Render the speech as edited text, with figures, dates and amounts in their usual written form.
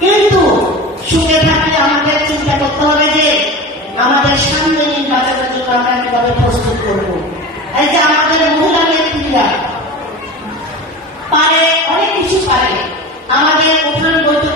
কিন্তু সুখে থাকলে আমাদের চিন্তা করতে হবে যে আমাদের সামনে নির্বাচনের জন্য আমরা কিভাবে প্রস্তুত করব। এই যে আমাদের মহিলা নেত্রীরা পারে, অনেক কিছু পারে, আমাদের উঠান বৈঠক